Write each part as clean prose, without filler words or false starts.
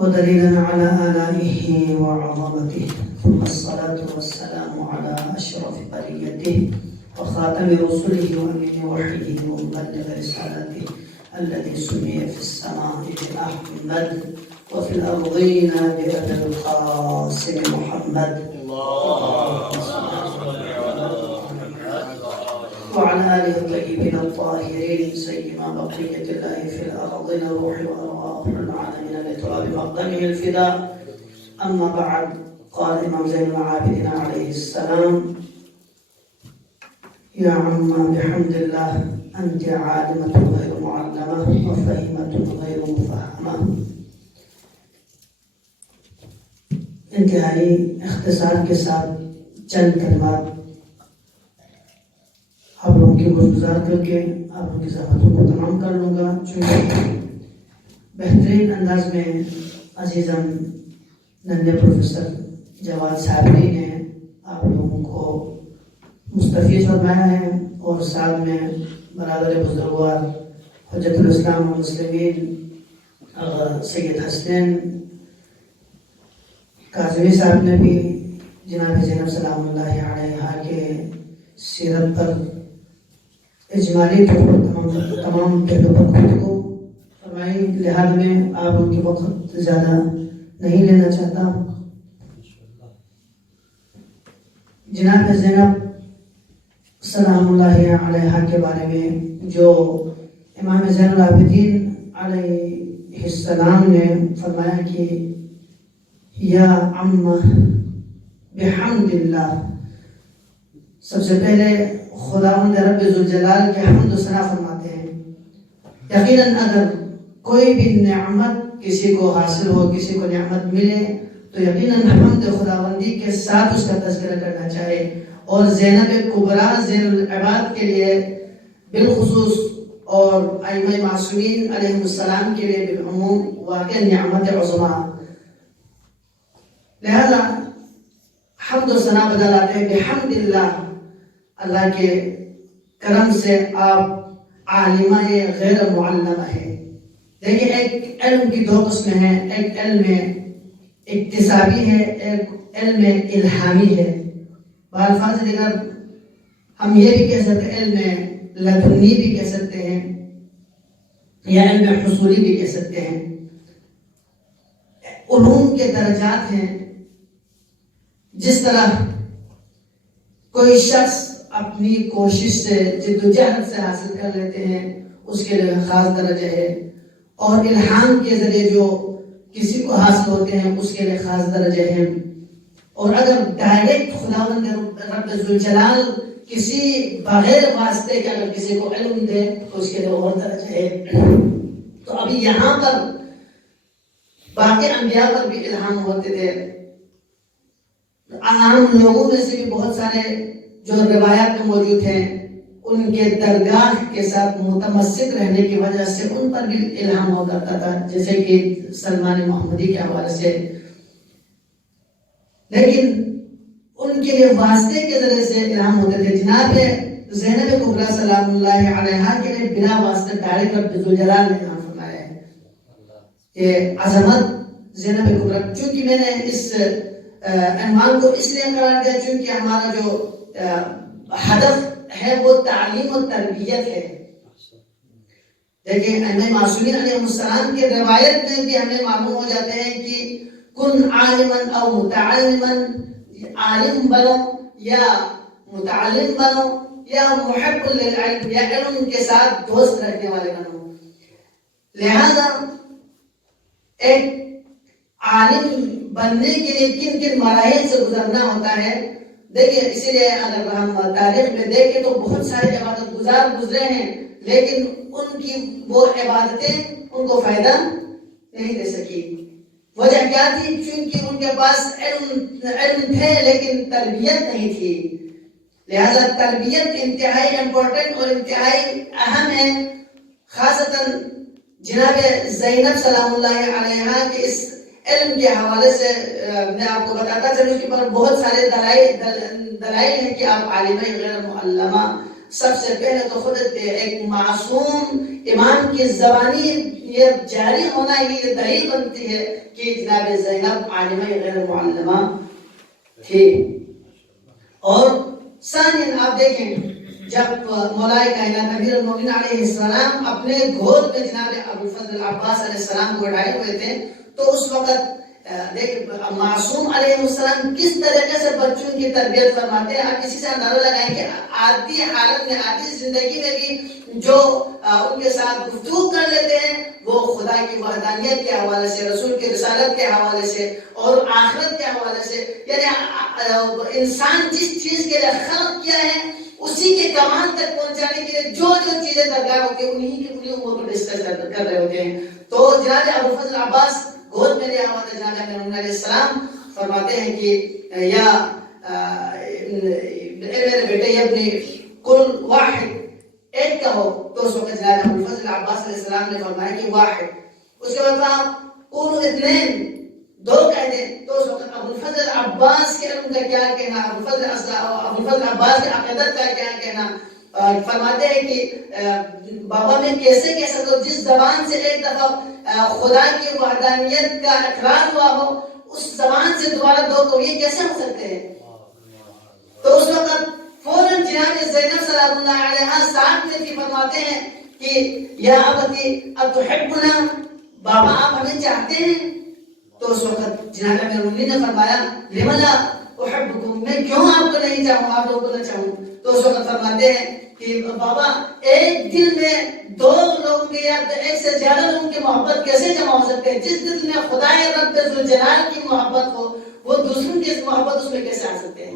ودليلا على آلائه وعظمته، ثم الصلاة والسلام على أشرف بريته وخاتم رسله وأمين وحيه ومبلغ رسالته الذي سمي في السماء بأحمد وفي الأرضين بأبي القاسم محمد وعلى آله الطيبين الطاهرين سيما بقية الله في الأرضين روح وأرواح العالمين لتراب مقدمه الفداء. أما بعد، قال إمام زين العابدين عليه السلام: يا عما بحمد الله أنت عالمة غير معلمة وفهمة غير مفهمة. انتہائی اختصار کے ساتھ چند کلمات آپ لوگوں کی گزار کر کے آپ لوگوں کی زحمتوں کو تمام کر لوں گا، چونکہ بہترین انداز میں عزیزم نندے پروفیسر جواد صابری نے آپ لوگوں کو مستفیض فرمایا ہے، اور ساتھ میں برادر بزرگوار حجت الاسلام والمسلمین سید حسین کاظمی صاحب نے بھی جناب زینب سلام اللہ علیہا کے سیرت پر اجمالی طور پر تمام پہلو پر گفتگو فرمائی، لہٰذا میں آپ ان کے وقت زیادہ نہیں لینا چاہتا. جناب زینب سلام اللہ علیہا کے بارے میں جو امام زین العابدین علیہ السلام نے فرمایا کہ یا عم بحمد اللہ، سب سے پہلے خداوند رب ذوالجلال کے حمد و ثنا فرماتے ہیں. یقیناً اگر کوئی بھی نعمت کسی کو حاصل ہو، کسی کو نعمت ملے، تو یقیناً حمد خداوندی کے ساتھ اس کا تذکرہ کرنا چاہیے. اور زینب کبریٰ زین العباد کے لیے بالخصوص اور ائمہ معصومین علیہ السلام کے لیے بالعموم واقع نعمت عظمیٰ. لہذا حمد و ثنا بدلاتے ہیں بحمد اللہ، اللہ کے کرم سے آپ عالمہ غیر معلمہ ہے. دیکھیں، ایک علم کی دو قسمیں ہیں، ایک علم اکتسابی ہے، ایک علم الہامی ہے. بالفاظ دیگر ہم یہ بھی کہہ سکتے ہیں علم لدنی بھی کہہ سکتے ہیں یا علم حصولی بھی کہہ سکتے ہیں. علوم کے درجات ہیں. جس طرح کوئی شخص اپنی کوشش سے جد و جہد سے حاصل کر لیتے ہیں، اس کے لیے خاص درجہ ہے، اور الہام کے ذریعے جو کسی کو حاصل ہوتے ہیں اس کے لیے خاص درجہ ہے. اور اگر ڈائریکٹ خداوند رب ذوالجلال کسی بغیر واسطے کے اگر کسی کو علم دے تو اس کے لیے اور درجہ ہے. تو ابھی یہاں پر باقی انبیاء پر بھی الہام ہوتے تھے. عام لوگوں میں سے بھی بہت سارے جو روایات میں موجود ہیں، ان کے درگاہ کے ساتھ متمسک رہنے کی وجہ سے ان پر بھی الہام ہو کرتا تھا، جیسے کہ سلمان محمدی کے حوالے سے. لیکن ان کے لیے واسطے کے ذریعے سے الہام ہوتے تھے. جناب زینب کبریٰ سلام اللہ علیہا کے لیے بنا واسطے ڈائریکٹ رب ذوالجلال نے الہام فرمایا ہے. یہ عظمت زینب کبریٰ، چونکہ میں نے اس عنوان کو اس لیے قرار دیا چونکہ ہمارا جو ہدف ہے وہ تعلیم و تربیت ہے. دیکھیں، ائمہ معصومین علیہ السلام کے روایت میں بھی ہمیں معلوم ہو جاتے ہیں کہ کن عالمن او متعلمن، عالم بنو یا متعلم بنو یا محب للعلم، یا علم کے ساتھ دوست رکھنے والے بنو. لہذا ایک عالم بننے کے لیے کن کن مراحل سے گزرنا ہوتا ہے. دیکھیں، اسی لیے اگر ہم تاریخ میں دیکھیں تو بہت سارے عبادت گزار گزرے ہیں، لیکن ان کی وہ عبادتیں ان کو فائدہ نہیں دے سکی. وجہ کیا تھی؟ چونکہ ان کے پاس علم تھے لیکن تربیت نہیں تھی. لہذا تربیت انتہائی امپورٹنٹ اور انتہائی اہم ہے. خاصتاً جناب زینب سلام اللہ علیہا کے اس علم کے حوالے سے میں آپ کو بتاتا چلوں، اس کے پر بہت سارے دلائل ہیں کہ آپ عالمہ غیر معلمہ سب سے پہلے تو خود ایک معصوم امام کی زبانی یہ جاری ہونا ہی یہ دلیل بنتی ہے کہ جناب زینب عالمہ غیر معلمہ تھی. اور ثانیاً آپ دیکھیں جب مولائے کائنات امیر المومنین علیہ السلام اپنے گود میں جناب ابوالفضل العباس علیہ السلام کو اٹھائے ہوئے تھے تو اس وقت دیکھ معصوم علیہ السلام کس طریقے سے بچوں کی تربیت فرماتے ہیں. آپ کسی سے اندازہ لگائیں کہ عادی حالت میں عادی زندگی میں بھی جو ان کے ساتھ گفتگو کر لیتے ہیں وہ خدا کی وحدانیت کے حوالے سے, رسول کی رسالت کے حوالے سے اور آخرت کے حوالے سے, یعنی انسان جس چیز کے لیے خلق کیا ہے اسی کے کمال تک پہنچانے کے لیے جو جو چیزیں درکار ہوتی ہیں انہیں امور کو ڈسکس کر رہے ہوتے ہیں. تو جناب ابوالفضل عباس گود میں لیا ہوا تھا جناب امیر علیہ السلام فرماتے ہیں کہ یا میرے بیٹے ابنی کل واحد ایک کہو. تو اس وقت جناب ابوالفضل عباس علیہ السلام نے فرمایا کہ واحد. اس کے بعد آپ قولوا اثنین دو کہہ دیں. تو اس وقت ابوالفضل عباس کے علم کا کیا کہنا, ابوالفضل عباس کے عقیدت کا کیا کہنا. فرماتے ہیں کہ بابا میں کیسے کہہ سکتا ہوں جس زبان سے ایک دفعہ خدا کی وحدانیت کا اقرار ہوا ہو اس زبان سے دوبارہ دو تو یہ کیسے ہو سکتے ہیں. تو اس وقت فوراً جناب زینب سلام اللہ علیہا ساتھ میں تھی. فرماتے ہیں کہ یا ابتی اتحبنا, بابا آپ ہمیں چاہتے ہیں. تو اس وقت جناب امیر المومنین نے فرمایا لم لا احبکم, میں کیوں آپ کو نہیں چاہوں, آپ لوگوں کو نہ چاہوں. تو اس وقت فرماتے ہیں کہ بابا ایک دل میں دو لوگوں کی یا ایک سے زیادہ لوگوں کی محبت کیسے جمع ہو سکتے ہیں. جس دل میں خدا رب ذوالجلال کی محبت ہو وہ دوسروں کی محبت اس میں کیسے آ سکتے ہیں.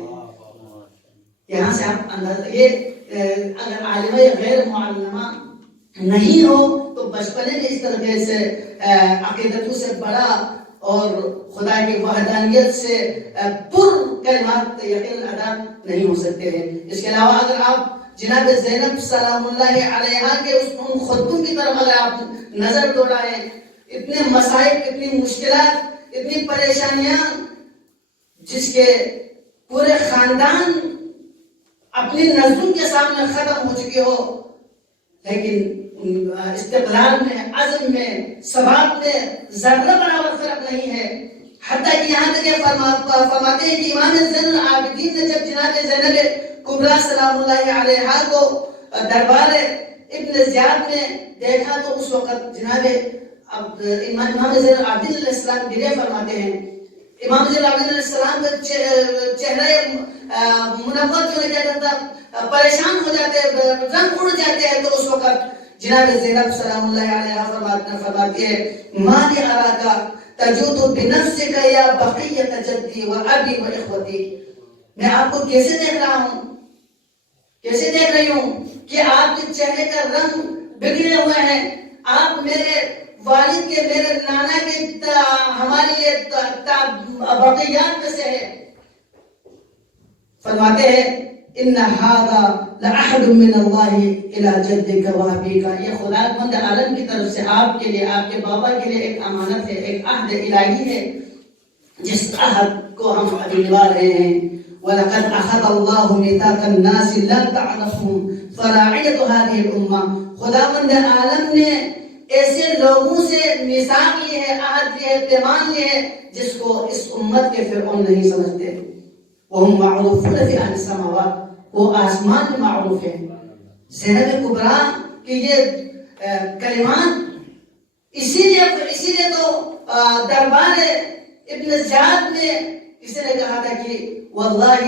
یہاں سے آپ اندازہ یہ اگر عالمہ یا غیر معلمہ نہیں ہو تو بچپنے میں اس طرح سے عقیدتوں سے بڑا اور خدا کی وحدانیت سے پر کلمات یقین ادا نہیں ہو سکتے ہیں. اس کے علاوہ اگر آپ جناب زینب سلام اللہ علیہا کے ان خطبوں کی طرف اگر آپ نظر دوڑائیں, اتنے مسائل, اتنی مشکلات, اتنی پریشانیاں جس کے پورے خاندان اپنی نظروں کے سامنے ختم ہو چکی ہو, لیکن استقلال میں, عزم میں, ثبات میں ذرہ برابر فرق نہیں ہے. حتیٰ کہ یہاں تک یہ فرماتے ہیں کہ امام زین العابدین نے جب جناب زینب کبریٰ سلام اللہ علیہا کو دربار ابن زیاد میں دیکھا تو اس وقت جناب امام زین العابدین علیہ السلام گریہ فرماتے ہیں. امام زین العابدین علیہ السلام کا چہرہ منور جو ہے کیا کرتا پریشان ہو جاتے, رنگ اڑ جاتے ہیں. تو اس وقت جناب زینب سلام اللہ علیہا فرماتی ہے ما لی اراکا تجود بنفسک یا بقیت جدی و ابی و اخوتی, میں آپ کو کیسے دیکھ رہا ہوں, کیسے دیکھ رہی ہوں کہ آپ کے چہرے کا رنگ بگڑے ہوئے ہیں. آپ میرے والد کے, میرے نانا کے ہمارے لیے بقیات میں سے ہے. فرماتے ہیں ان هذا لعهد من الله الى جدك وابيك, یہ خداوند عالم کی طرف سے آپ کے لیے, آپ کے بابا کے لیے ایک امانت ہے, ایک عہد الہی ہے جس عہد کو ہم ابھی نبھا رہے ہیں. وَلَقَدْ أَخَذَ اللَّهُ مِيثَاقَ النَّاسِ لَا تَعْرَفُهُمْ فَرَاعِيَةُ هَذِهِ الْأُمَّةِ, خداوند عالم نے ایسے لوگوں سے میثاق لی ہے, عہد لی ہے, پیمان لی ہے جس کو اس امت کے فرعون نہیں سمجھتے. وَهُمْ مَعْرُوفُونَ فِي أَهْلِ السَّمَاوَاتِ, وہ آسمان میں معروف ہے. زینب کبریٰ کی یہ کلمات اسی لیے تو دربار ابن زیاد میں کسی نے کہا تھا کہ واللہ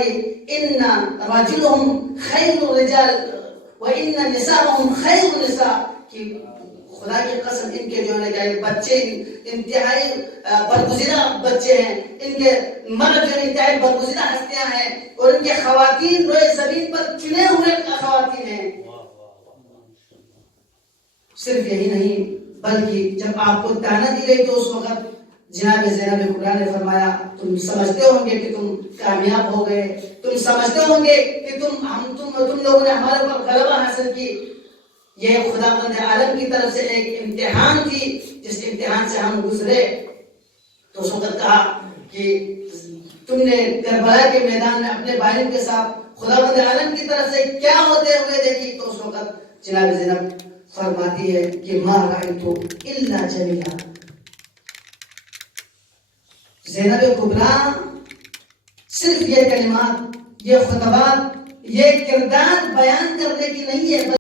ان رجلهم خیر الرجال وان نساءهم خیر النساء, کہ خدا کی قسم ان کے جو ہے بچے انتہائی برگزیدہ بچے ہیں, ان کے مرد جو انتہائی برگزیدہ ہستیاں ہیں اور ان کے خواتین روئے زمین پر چنے ہوئے خواتین ہیں. صرف یہی نہیں بلکہ جب آپ کو تانا دی گئی تو اس وقت جناب زینب کبریٰ نے فرمایا تم سمجھتے ہوں گے کہ تم کامیاب ہو گئے, تم سمجھتے ہوں گے کہ تم لوگوں نے ہمارے اوپر غلبہ حاصل کی. یہ خداوند عالم کی طرف سے ایک امتحان تھی جس امتحان سے ہم گزرے. تو اس وقت کہا کہ تم نے کربلا کے میدان میں اپنے بھائیوں کے ساتھ خداوند عالم کی طرف سے کیا ہوتے ہوئے دیکھی تو اس وقت جناب زینب فرماتی ہے کہ ما رأیتو الا جمیلا. زینب کبریٰ صرف یہ کلمات، یہ خطبات، یہ کردار بیان کرنے کی نہیں ہے.